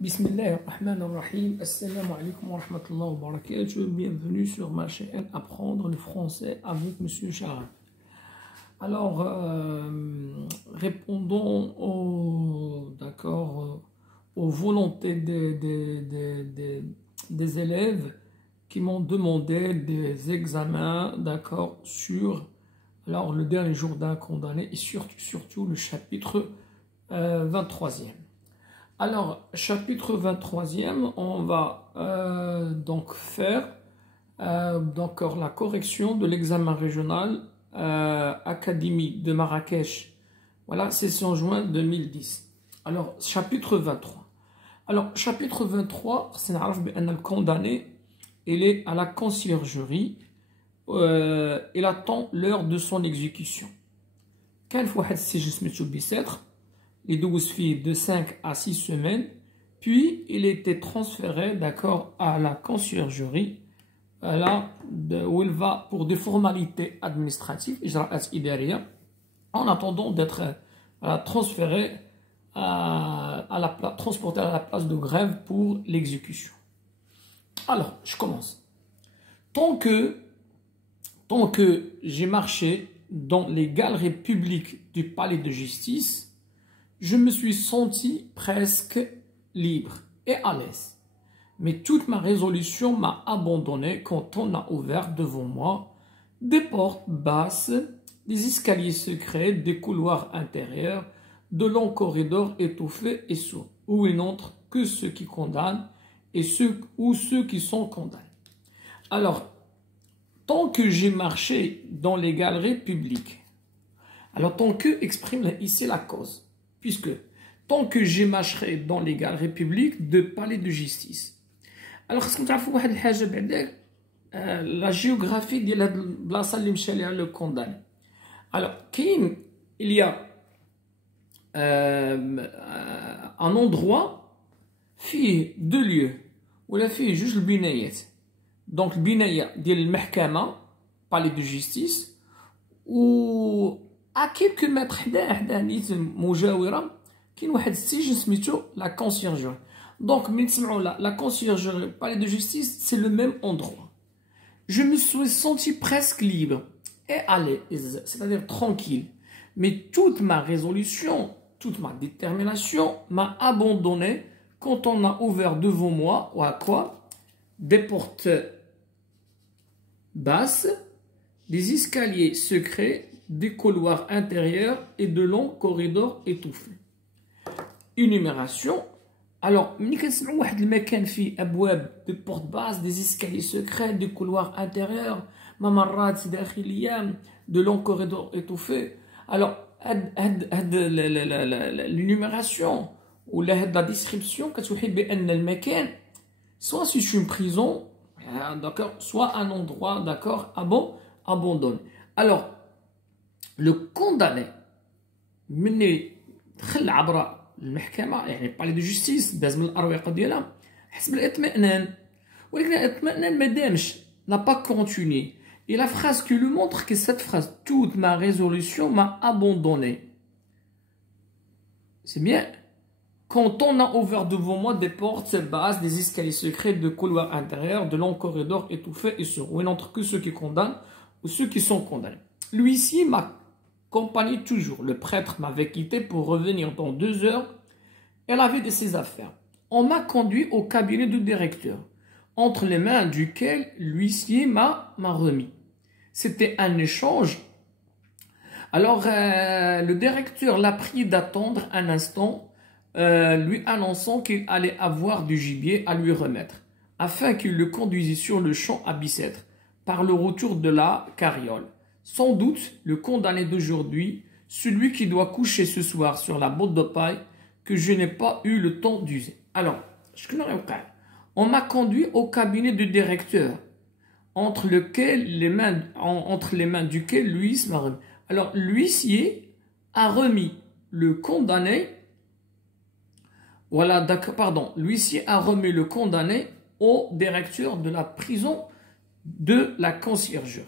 Bismillahirrahmanirrahim. Assalamu alaikum wa rahmatullahi wa barakatuh. Bienvenue sur ma chaîne Apprendre le français avec Monsieur Charles. Alors, répondons aux volontés des élèves qui m'ont demandé des examens, sur le dernier jour d'un condamné et surtout le chapitre 23e. Alors, chapitre 23e, on va donc faire la correction de l'examen régional Académie de Marrakech. Voilà, session juin 2010. Alors, chapitre 23. Alors, chapitre 23, c'est le condamné, il est à la conciergerie, il attend l'heure de son exécution. Quelle fois il est de 5 à 6 semaines, puis il était transféré à la conciergerie, où il va pour des formalités administratives, en attendant d'être transféré transporté à la place de grève pour l'exécution. Alors, je commence. Tant que j'ai marché dans les galeries publiques du palais de justice, je me suis senti presque libre et à l'aise. Mais toute ma résolution m'a abandonné quand on a ouvert devant moi des portes basses, des escaliers secrets, des couloirs intérieurs, de longs corridors étouffés et sourds, où il n'entre que ceux qui condamnent et ceux qui sont condamnés. Alors, tant que j'ai marché dans les galeries publiques, alors tant que exprime ici la cause. Puisque tant que j'ai marché dans les galeries publiques de palais de justice. Alors, la géographie de la place où le condamné. Alors, il y a un endroit, deux lieux, où il y a juste le binayat. Donc, le binayat de l'Mahkama, palais de justice, ou à quelques mètres la conciergerie. Donc, la conciergerie, palais de justice, c'est le même endroit. Je me suis senti presque libre et à l'aise, c'est-à-dire tranquille. Mais toute ma résolution, toute ma détermination m'a abandonné quand on a ouvert devant moi, des portes basses, des escaliers secrets, des couloirs intérieurs et de longs corridors étouffés. Énumération. Alors, des portes basses, des escaliers secrets, des couloirs intérieurs, de longs corridors étouffés. Alors, l'énumération ou la description, soit c'est une prison, soit un endroit, abandonné. Alors, le condamné mené دخل عبر المحكمة يعني palais de justice داز من الأروقة ديالها حسب الاطمئنان ولكن الاطمئنان ما دامش n'a pas continué et la phrase qui le montre que cette phrase toute ma résolution m'a abandonné, c'est bien quand on a ouvert devant moi des portes basses, des escaliers secrets, de couloirs intérieurs, de longs corridors étouffés et sourds où il n'entre que ceux qui condamnent ou ceux qui sont condamnés. L'huissier m'accompagnait toujours. Le prêtre m'avait quitté pour revenir dans 2 heures. Elle avait de ses affaires. On m'a conduit au cabinet du directeur, entre les mains duquel l'huissier m'a remis. C'était un échange. Alors, le directeur l'a prié d'attendre un instant, lui annonçant qu'il allait avoir du gibier à lui remettre, afin qu'il le conduisît sur le champ à Bicêtre, par le retour de la carriole. Sans doute, le condamné d'aujourd'hui, celui qui doit coucher ce soir sur la botte de paille que je n'ai pas eu le temps d'user. Alors, on m'a conduit au cabinet du directeur, entre les mains duquel l'huissier m'a remis. Alors, l'huissier a remis le condamné, l'huissier a remis le condamné au directeur de la prison de la conciergerie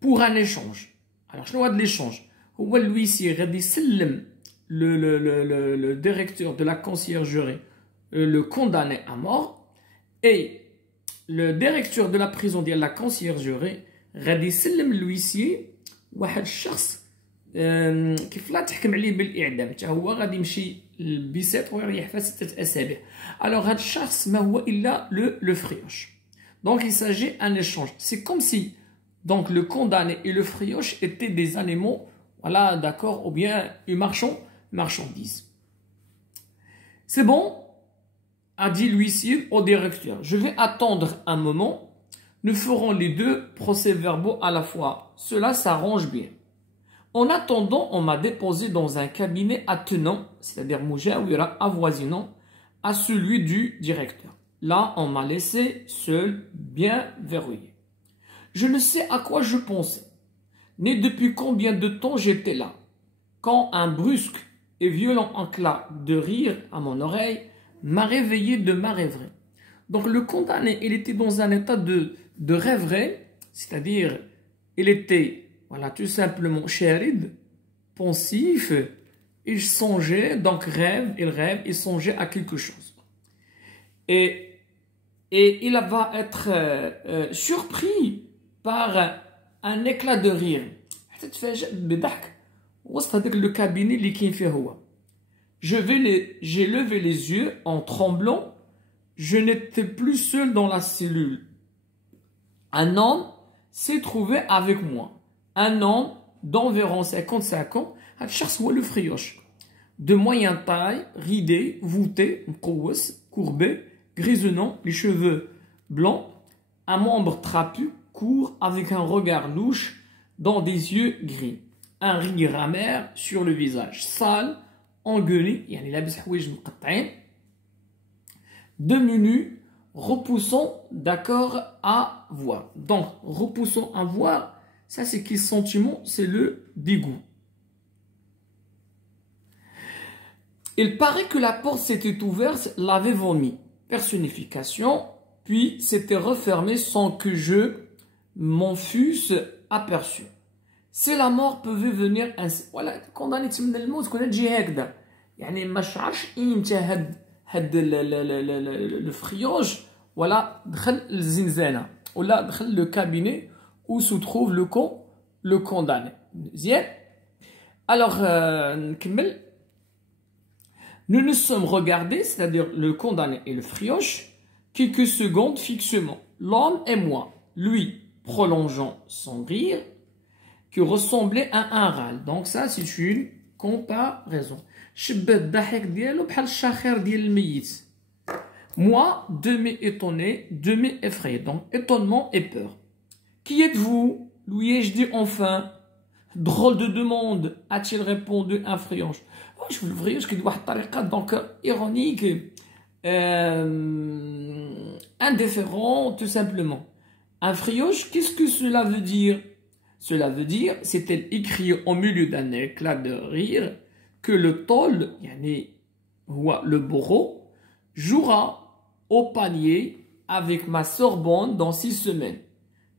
pour un échange. Alors, je vois de l'échange. L'huissier غادي يسلم le directeur de la conciergerie le condamné à mort, et le directeur de la prison de la conciergerie غادي يسلم l'huissier واحد الشخص كيف لا تحكم عليه بالاعدام حتى هو غادي يمشي للبيسيط ويريح فيها 6 اسابيع. alors هذا الشخص ما هو الا le frioche. donc il s'agit d'un échange. c'est comme si donc le condamné et le frioche étaient des animaux, voilà, d'accord, ou bien une marchandise. c'est bon, a dit l'huissier au directeur. je vais attendre un moment. Nous ferons les 2 procès-verbaux à la fois. Cela s'arrange bien. En attendant, on m'a déposé dans un cabinet attenant, c'est-à-dire mujawira, avoisinant, à celui du directeur. Là, on m'a laissé seul, bien verrouillé. Je ne sais à quoi je pensais, ni depuis combien de temps j'étais là, quand un brusque et violent éclat de rire à mon oreille m'a réveillé de ma rêverie. Donc le condamné, il était dans un état de rêverie, c'est-à-dire il était, voilà, tout simplement charid, pensif, il songeait, donc rêve, il songeait à quelque chose. Et il va être surpris par un éclat de rire. le cabinet اللي كاين فيه هو. J'ai levé les yeux en tremblant. Je n'étais plus seul dans la cellule. Un homme s'est trouvé avec moi. Un homme d'environ 55 ans, le frioche, de moyenne taille, ridé, voûté, courbé, grisonnant, les cheveux blancs, un membre trapu, court, avec un regard louche, dans des yeux gris. Un rire amer sur le visage, sale, engueulé, deux menus, repoussant d'accord à voir. Donc, repoussant à voir, ça c'est quel sentiment? C'est le dégoût. Il paraît que la porte s'était ouverte, l'avait vomi. Personnification, puis s'était refermée sans que je m'en fusse aperçu. Si la mort pouvait venir ainsi. Voilà, condamné من الموت كنا تجي هكذا. يعني ما شعرش امتى هاد الفريوج ولا دخل الزنزانه ولا دخل le cabinet où se trouve le condamné. مزيان. Alors نكمل. Nous nous sommes regardés, c'est-à-dire le condamné et le frioche, quelques secondes fixement. L'homme et moi, lui prolongeant son rire, qui ressemblait à un râle. Donc ça, c'est une comparaison. Moi, demi-étonné, demi-effrayé. Donc, étonnement et peur. Qui êtes-vous? Lui ai-je dit enfin. Drôle de demande, a-t-il répondu un frioche. Je veux le frioche qui doit être donc ironique, indifférent, tout simplement. Un frioche, qu'est-ce que cela veut dire? Cela veut dire, c'est-elle écrit au milieu d'un éclat de rire, que le tol, le bourreau, jouera au panier avec ma Sorbonne dans 6 semaines.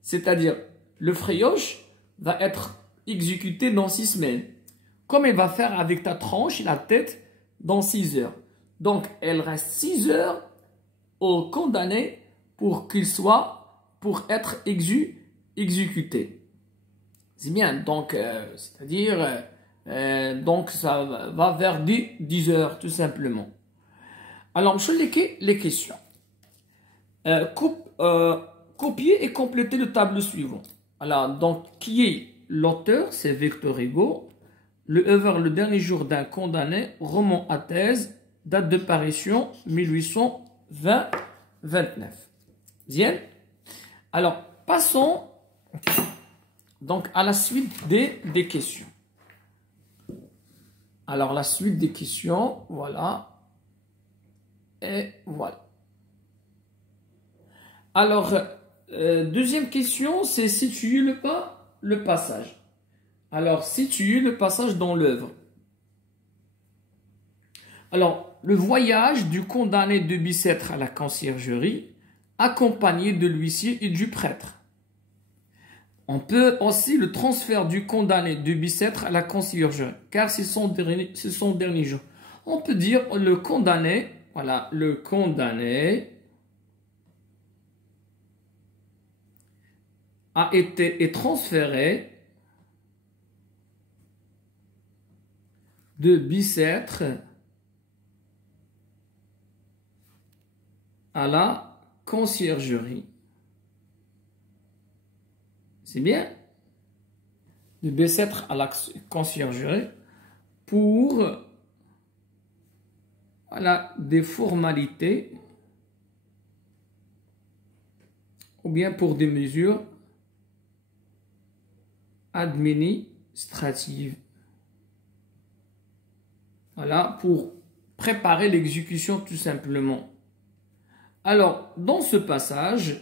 C'est-à-dire, le frioche va être exécuté dans 6 semaines. Comme il va faire avec ta tranche et la tête dans 6 heures. Donc, elle reste 6 heures au condamné pour être exécuté. C'est bien, donc, c'est-à-dire, donc ça va vers 10 heures, tout simplement. Alors, je vais les questions. Copier et compléter le tableau suivant. Alors, donc, qui est l'auteur? C'est Victor Hugo. Le œuvre, le dernier jour d'un condamné, roman à thèse, date de parution 1820-29. Bien. Alors, passons donc à la suite des questions. Alors, la suite des questions, voilà. Et voilà. Alors, deuxième question, c'est situer le passage. Alors, situer le passage dans l'œuvre. Alors, le voyage du condamné de Bicêtre à la conciergerie, accompagné de l'huissier et du prêtre. On peut aussi le transfert du condamné de Bicêtre à la conciergerie, car c'est son dernier jour. On peut dire le condamné voilà, le condamné est transféré de Bicêtre à la conciergerie. C'est bien? De Bicêtre à la conciergerie pour, voilà, des formalités ou bien pour des mesures administratives. Voilà, pour préparer l'exécution tout simplement. Alors, dans ce passage,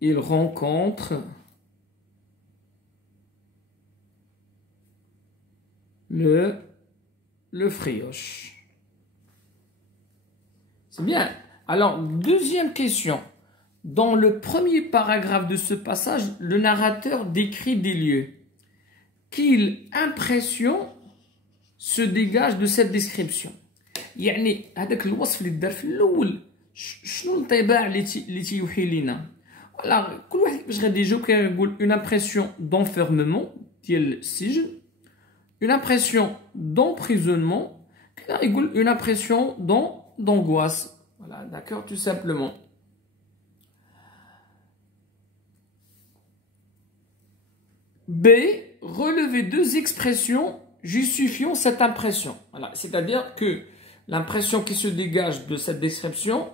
il rencontre le frioche. C'est bien. Alors, deuxième question. Dans le premier paragraphe de ce passage, le narrateur décrit des lieux. Quelle impression se dégage de cette description? يعني هذاك الوصف اللي دار في الاول شنو الانطباع اللي تيوحي لينا؟ voilà, كل واحد باش غادي يجاوب كيقول une impression d'enfermement ديال السجن, une impression d'emprisonnement, كيقول une impression d'angoisse. Voilà, d'accord, tout simplement. B, relever deux expressions justifiant cette impression. Voilà, c'est-à-dire que l'impression qui se dégage de cette description,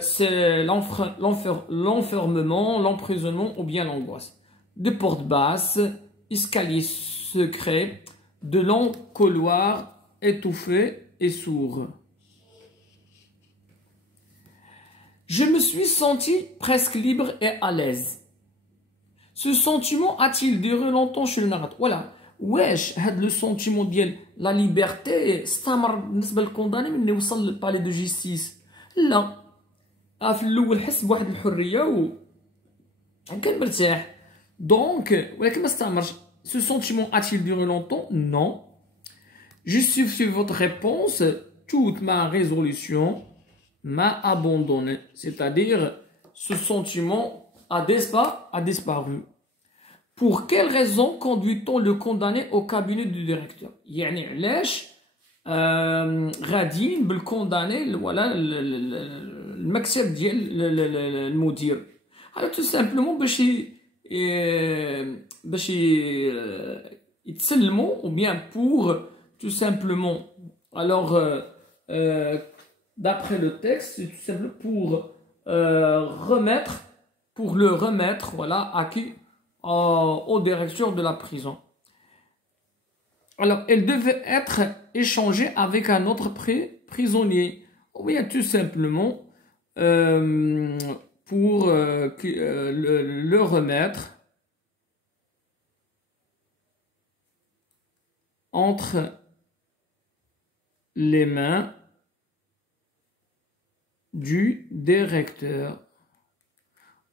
c'est l'enfermement, l'emprisonnement ou bien l'angoisse. De porte basse, escalier secret, de longs couloirs étouffés et sourds. Je me suis senti presque libre et à l'aise. Ce sentiment a-t-il duré longtemps chez le narrateur? Voilà. واش هاد لو سونتيمون ديال لا ليبرتي استمر بالنسبه للكونداني ملي وصل للبالي دو جيستيس؟ لا، في الاول حس بواحد الحريه وكان مرتاح دونك، ولكن ما استمرش. Ce sentiment a-t-il duré longtemps? Non. Justifiez votre réponse. Toute ma résolution m'a abandonné. C'est-à-dire, ce sentiment a disparu. Pour quelle raison conduit-on le condamné au cabinet du directeur? يعني علاش غاديين بالكونداني voilà المكتب ديال المدير؟ alors tout simplement باش يتسلموا ou bien pour tout simplement alors d'après le texte c'est tout simplement pour le remettre voilà à qui? Au directeur de la prison. Alors, elle devait être échangée avec un autre prisonnier. Ou bien tout simplement pour le remettre entre les mains du directeur.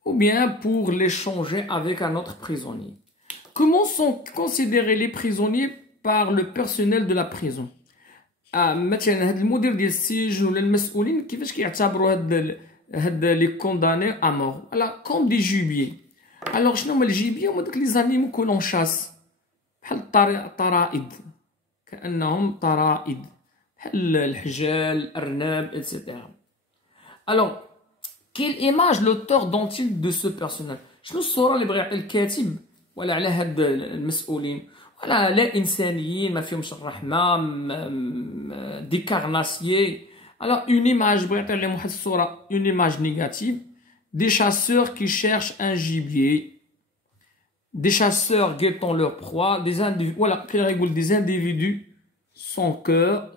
Ou bien pour l'échanger avec un autre prisonnier. Comment sont considérés les prisonniers par le personnel de la prison? مثلا هاد المدير ديال السجن ولا المسؤولين كيفاش كيعتبروا هاد لي كونداني ا مور؟ على كوم دي جيبيي. الوغ شنو هما الجيبيي؟ هما داك لي زانيمو كولون شاس بحال الطرائد، كانهم طرائد بحال الحجال الارناب ايتترا. الوغ quelle image l'auteur donne-t-il de ce personnage? شنو الصورة اللي بغى يعطي الكاتب ولا على هاد المسؤولين؟ ولا لا إنسانيين ما فيهمش الرحمة، دي كارناسيي. alors une image بغى يعطي لهم واحد الصورة une image négative des chasseurs qui cherchent un gibier, des chasseurs guettant leur proie, des individus voilà des individus sans cœur,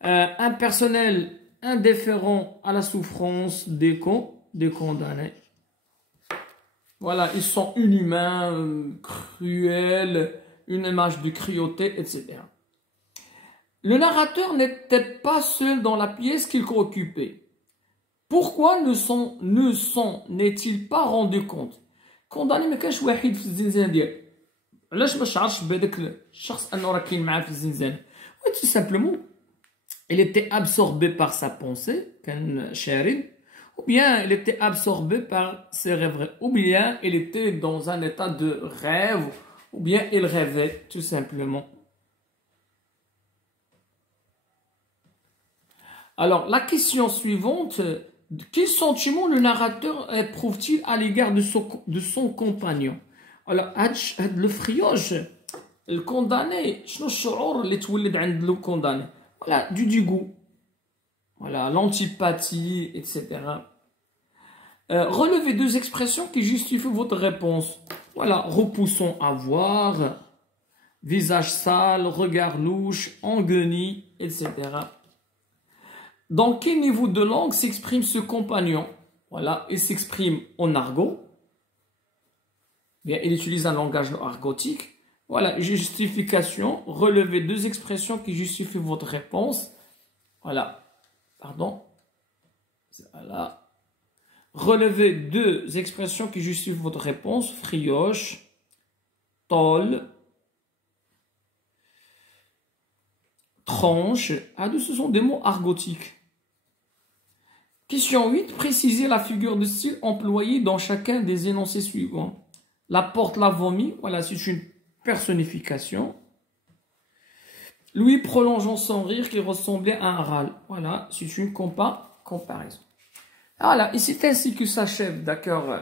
un personnel indifférent à la souffrance des condamnés. Voilà, ils sont inhumains, cruels, une image de cruauté, etc. Le narrateur n'était pas seul dans la pièce qu'il occupait. Pourquoi ne s'en est-il pas rendu compte? Condamné ما كانش وحيد في الزنزانة ديالو. علاش ما شعرش بهذاك الشخص انه راه كاين معاه في الزنزانه؟ tout simplement il était absorbé par sa pensée كان شارد, ou bien il était absorbé par ses rêves, ou bien il était dans un état de rêve, ou bien il rêvait tout simplement. Alors la question suivante, quel sentiment le narrateur éprouve-t-il à l'égard de son compagnon? Alors le frioche, le condamné, شنو الشعور اللي تولد عند le condamné? Voilà, du dégoût, voilà, l'antipathie, etc. Relevez deux expressions qui justifient votre réponse. Voilà, repoussant à voir, visage sale, regard louche, engueulis, etc. Dans quel niveau de langue s'exprime ce compagnon? Voilà, il s'exprime en argot. Bien, il utilise un langage argotique. Voilà, justification. Relevez deux expressions qui justifient votre réponse. Voilà, pardon. Voilà. Relevez deux expressions qui justifient votre réponse. Frioche, tôle, tranche. Ah, ce sont des mots argotiques. Question 8. Précisez la figure de style employée dans chacun des énoncés suivants. La porte l'a vomi. Voilà, c'est une personnification. Louis prolongeant son rire qui ressemblait à un râle. Voilà, c'est une comparaison. Voilà, et c'est ainsi que s'achève, d'accord,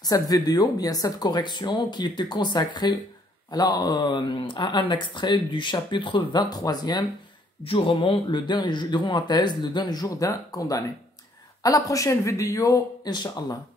cette vidéo, bien cette correction qui était consacrée à un extrait du chapitre 23e du roman Le dernier jour d'un condamné. À la prochaine vidéo, Inch'Allah.